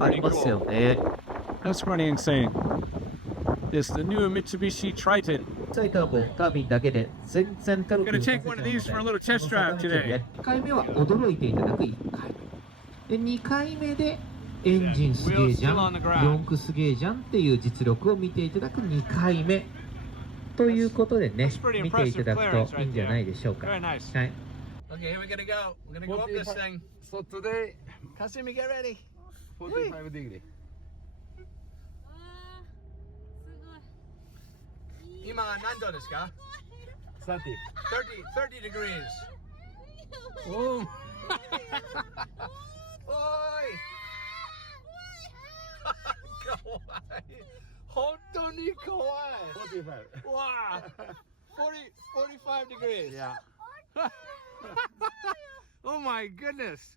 ありますよね。That's pretty insane. It's the new Mitsubishi Triton. 最多分タービンだけで全然軽く Gonna take one of these for a little test drive today. 1回目は驚いていただく1回で、2回目でエンジンすげえじゃん、四駆すげえじゃんっていう実力を見ていただく2回目ということでね、見ていただくといいんじゃないでしょうか。はい。 Okay, here we're gonna go. We're gonna go up this thing. So today, Kasumi, get ready. 45 degree. 今何度ですか？ 30. 30 degrees. おーおーい。怖い。本当に怖い。45. わあ。45 degrees. Yeah. Oh my goodness.